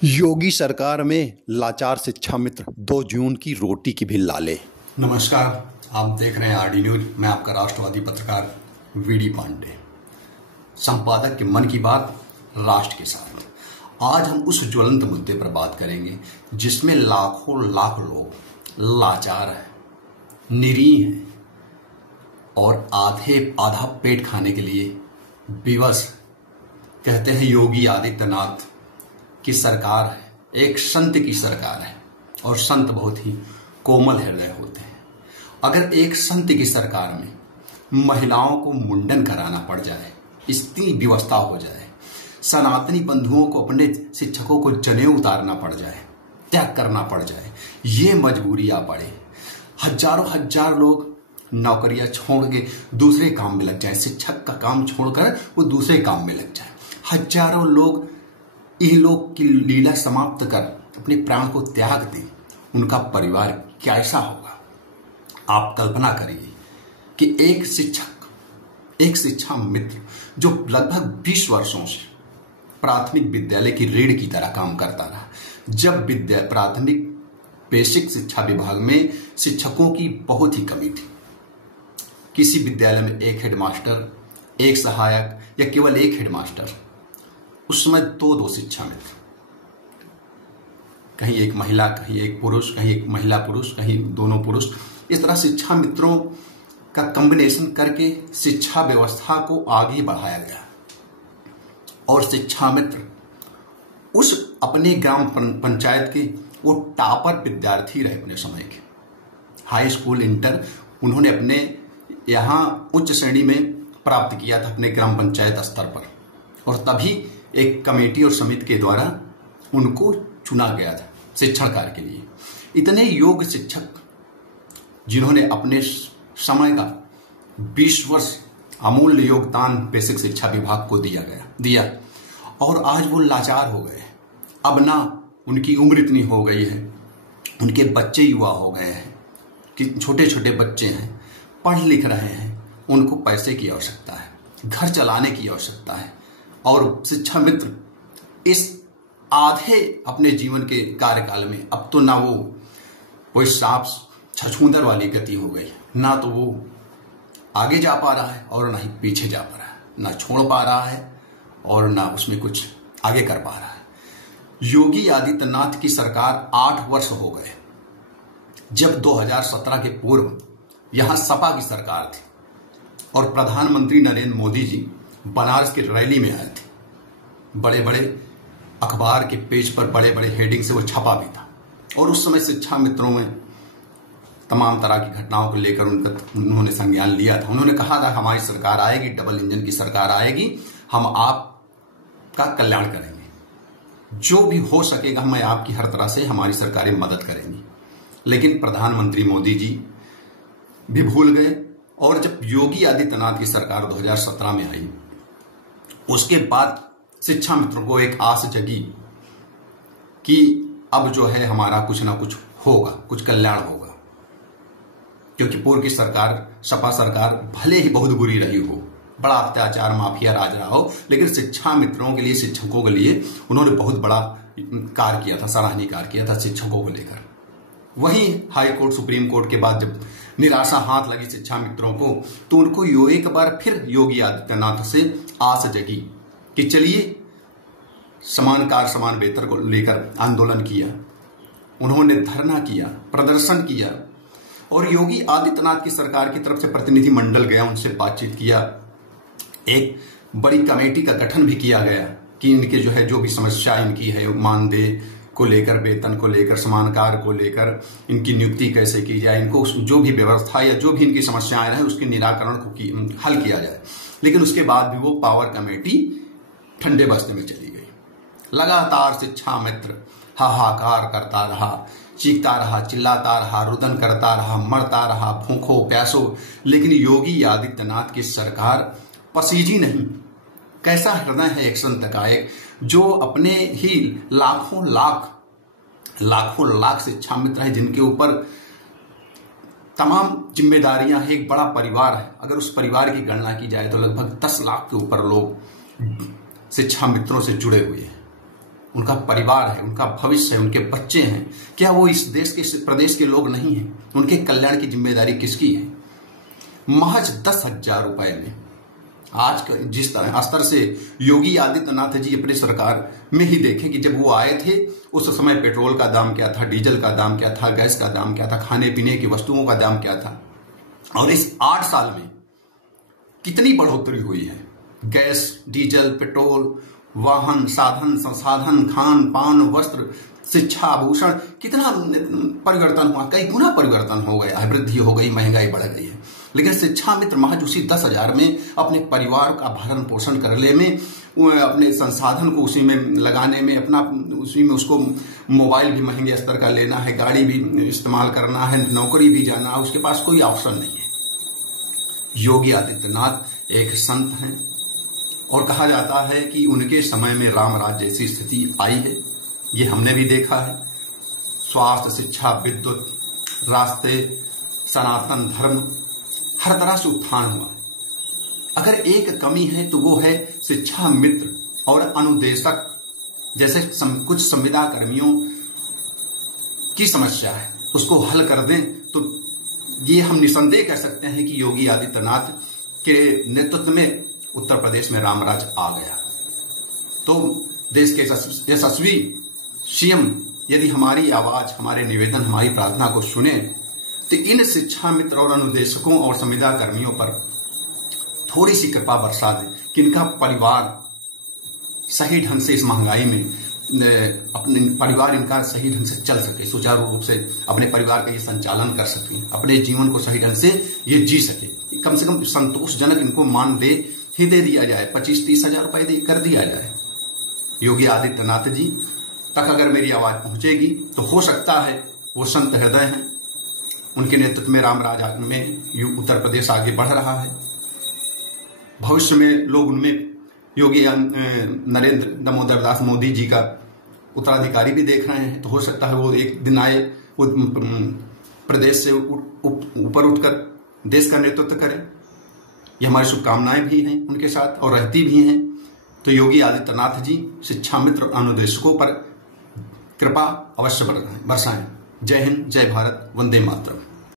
योगी सरकार में लाचार शिक्षा मित्र 2 जून की रोटी की भी लाले। नमस्कार, आप देख रहे हैं आरडी न्यूज। मैं आपका राष्ट्रवादी पत्रकार वीडी पांडे, संपादक के मन की बात राष्ट्र के साथ। आज हम उस ज्वलंत मुद्दे पर बात करेंगे जिसमें लाखों लाख लोग लाचार हैं, निरीह हैं और आधा पेट खाने के लिए विवश। कहते हैं योगी आदित्यनाथ की सरकार है, एक संत की सरकार है और संत बहुत ही कोमल हृदय होते हैं। अगर एक संत की सरकार में महिलाओं को मुंडन कराना पड़ जाए, इतनी व्यवस्था हो जाए, सनातनी बंधुओं को अपने शिक्षकों को जनेऊ उतारना पड़ जाए, त्याग करना पड़ जाए, ये मजबूरी आ पड़े, हजार लोग नौकरियां छोड़ के दूसरे काम में लग जाए, शिक्षक का काम छोड़कर वो दूसरे काम में लग जाए, हजारों लोग इहलोक की लीला समाप्त कर अपने प्राण को त्याग दें, उनका परिवार कैसा होगा। आप कल्पना करिए कि एक शिक्षक, एक शिक्षा मित्र जो लगभग 20 वर्षों से प्राथमिक विद्यालय की रीढ़ की तरह काम करता रहा, जब प्राथमिक बेसिक शिक्षा विभाग में शिक्षकों की बहुत ही कमी थी, किसी विद्यालय में एक हेडमास्टर, एक सहायक या केवल एक हेडमास्टर, उस समय दो शिक्षा मित्र, कहीं एक महिला, कहीं एक पुरुष, कहीं एक महिला पुरुष, कहीं दोनों पुरुष, इस तरह शिक्षा मित्रों का कॉम्बिनेशन करके शिक्षा व्यवस्था को आगे बढ़ाया गया। और शिक्षा मित्र उस अपने ग्राम पंचायत के वो टॉपर विद्यार्थी रहे अपने समय के। हाई स्कूल, इंटर उन्होंने अपने यहाँ उच्च श्रेणी में प्राप्त किया था अपने ग्राम पंचायत स्तर पर, और तभी एक कमेटी और समिति के द्वारा उनको चुना गया था शिक्षण कार्य के लिए। इतने योग्य शिक्षक जिन्होंने अपने समय का 20 वर्ष अमूल्य योगदान बेसिक शिक्षा विभाग को दिया, और आज वो लाचार हो गए। अब ना उनकी उम्र इतनी हो गई है, उनके बच्चे युवा हो गए हैं कि छोटे छोटे बच्चे हैं, पढ़ लिख रहे हैं, उनको पैसे की आवश्यकता है, घर चलाने की आवश्यकता है, और शिक्षा मित्र इस आधे अपने जीवन के कार्यकाल में अब तो ना वो सांप छछूंदर वाली गति हो गई, ना तो वो आगे जा पा रहा है और ना ही पीछे जा पा रहा है, ना छोड़ पा रहा है और ना उसमें कुछ आगे कर पा रहा है। योगी आदित्यनाथ की सरकार 8 वर्ष हो गए। जब 2017 के पूर्व यहां सपा की सरकार थी और प्रधानमंत्री नरेंद्र मोदी जी बनारस की रैली में आए थे, बड़े बड़े अखबार के पेज पर बड़े बड़े हेडिंग से वो छपा भी था, और उस समय शिक्षा मित्रों में तमाम तरह की घटनाओं को लेकर उन्होंने संज्ञान लिया था। उन्होंने कहा था हमारी सरकार आएगी, डबल इंजन की सरकार आएगी, हम आपका कल्याण करेंगे, जो भी हो सकेगा मैं आपकी हर तरह से हमारी सरकारें मदद करेंगी। लेकिन प्रधानमंत्री मोदी जी भी भूल गए, और जब योगी आदित्यनाथ की सरकार 2017 में आई, उसके बाद शिक्षा मित्रों को एक आस जगी कि अब जो है हमारा कुछ ना कुछ होगा, कुछ कल्याण होगा। क्योंकि पूर्व की सरकार, सपा सरकार भले ही बहुत बुरी रही हो, बड़ा अत्याचार माफिया राज रहा हो, लेकिन शिक्षा मित्रों के लिए, शिक्षकों के लिए उन्होंने बहुत बड़ा कार्य किया था, सराहनीय कार्य किया था शिक्षकों को लेकर। वहीं हाई कोर्ट, सुप्रीम कोर्ट के बाद जब निराशा हाथ लगी शिक्षा मित्रों को, तो उनको एक बार फिर योगी आदित्यनाथ से आस जगी कि चलिए समान कार्य समान वेतन को लेकर आंदोलन किया, उन्होंने धरना किया, प्रदर्शन किया, और योगी आदित्यनाथ की सरकार की तरफ से प्रतिनिधि मंडल गया, उनसे बातचीत किया, एक बड़ी कमेटी का गठन भी किया गया कि इनके जो भी समस्या इनकी है, मानदेय को लेकर, वेतन को लेकर, समान कार्य को लेकर, इनकी नियुक्ति कैसे की जाए, इनको जो भी व्यवस्था या जो भी इनकी समस्याएं रहे उसके निराकरण को हल किया जाए। लेकिन उसके बाद भी वो पावर कमेटी ठंडे बस्ते में चली गई। लगातार शिक्षा मित्र हाहाकार करता रहा, चीखता रहा, चिल्लाता रहा, रुदन करता रहा, मरता रहा, भूखों प्यासों, लेकिन योगी आदित्यनाथ की सरकार पसीजी नहीं। कैसा हृदय है एक संत का, एक जो अपने ही लाखों लाख शिक्षा मित्र हैं, जिनके ऊपर तमाम जिम्मेदारियां हैं, एक बड़ा परिवार है। अगर उस परिवार की गणना की जाए तो लगभग 10 लाख के ऊपर लोग शिक्षा मित्रों से जुड़े हुए हैं। उनका परिवार है, उनका भविष्य है, उनके बच्चे हैं, क्या वो इस देश के, इस प्रदेश के लोग नहीं हैं? उनके कल्याण की जिम्मेदारी किसकी है? महज 10,000 रुपए में आज जिस तरह स्तर से योगी आदित्यनाथ जी अपने सरकार में ही देखें कि जब वो आए थे उस समय पेट्रोल का दाम क्या था, डीजल का दाम क्या था, गैस का दाम क्या था, खाने पीने की वस्तुओं का दाम क्या था, और इस 8 साल में कितनी बढ़ोतरी हुई है। गैस, डीजल, पेट्रोल, वाहन, साधन, संसाधन, खान पान, वस्त्र, शिक्षा, आभूषण, कितना परिवर्तन हुआ, कई गुना परिवर्तन हो गया है, वृद्धि हो गई, महंगाई बढ़ गई है। लेकिन शिक्षा मित्र महज उसी 10,000 में अपने परिवार का भरण पोषण करने में, अपने संसाधन को उसी में लगाने में, अपना उसी में उसको मोबाइल भी महंगे स्तर का लेना है, गाड़ी भी इस्तेमाल करना है, नौकरी भी जाना है, उसके पास कोई ऑप्शन नहीं है। योगी आदित्यनाथ एक संत हैं और कहा जाता है कि उनके समय में राम राज्य जैसी स्थिति आई है। ये हमने भी देखा है। स्वास्थ्य, शिक्षा, विद्युत, रास्ते, सनातन धर्म, हर तरह से उत्थान हुआ है। अगर एक कमी है तो वो है शिक्षा मित्र और अनुदेशक जैसे कुछ संविदा कर्मियों की समस्या है, उसको हल कर दें तो ये हम निसंदेह कह सकते हैं कि योगी आदित्यनाथ के नेतृत्व में उत्तर प्रदेश में रामराज आ गया। तो देश के यशस्वी सीएम यदि हमारी आवाज, हमारे निवेदन, हमारी प्रार्थना को सुने तो इन शिक्षा मित्र और अनुदेशकों और संविदा कर्मियों पर थोड़ी सी कृपा बरसा दें कि इनका परिवार सही ढंग से इस महंगाई में अपने परिवार इनका सही ढंग से चल सके, सुचारू रूप से अपने परिवार का ये संचालन कर सके, अपने जीवन को सही ढंग से ये जी सके। कम से कम संतोषजनक इनको मानदेय ही दे दिया जाए, 25-30 हजार रुपए कर दिया जाए। योगी आदित्यनाथ जी तक अगर मेरी आवाज पहुंचेगी तो हो सकता है वो संत हृदय हैं, उनके नेतृत्व में रामराज में उत्तर प्रदेश आगे बढ़ रहा है। भविष्य में लोग उनमें योगी नरेंद्र दामोदर दास मोदी जी का उत्तराधिकारी भी देख रहे हैं। तो हो सकता है वो एक दिन आए, वो प्रदेश से ऊपर उठकर देश का नेतृत्व करें। ये हमारी शुभकामनाएं भी हैं उनके साथ और रहती भी हैं। तो योगी आदित्यनाथ जी शिक्षा मित्र अनुदेशकों पर कृपा अवश्य बरसाएं। जय हिंद, जय भारत, वंदे मातरम।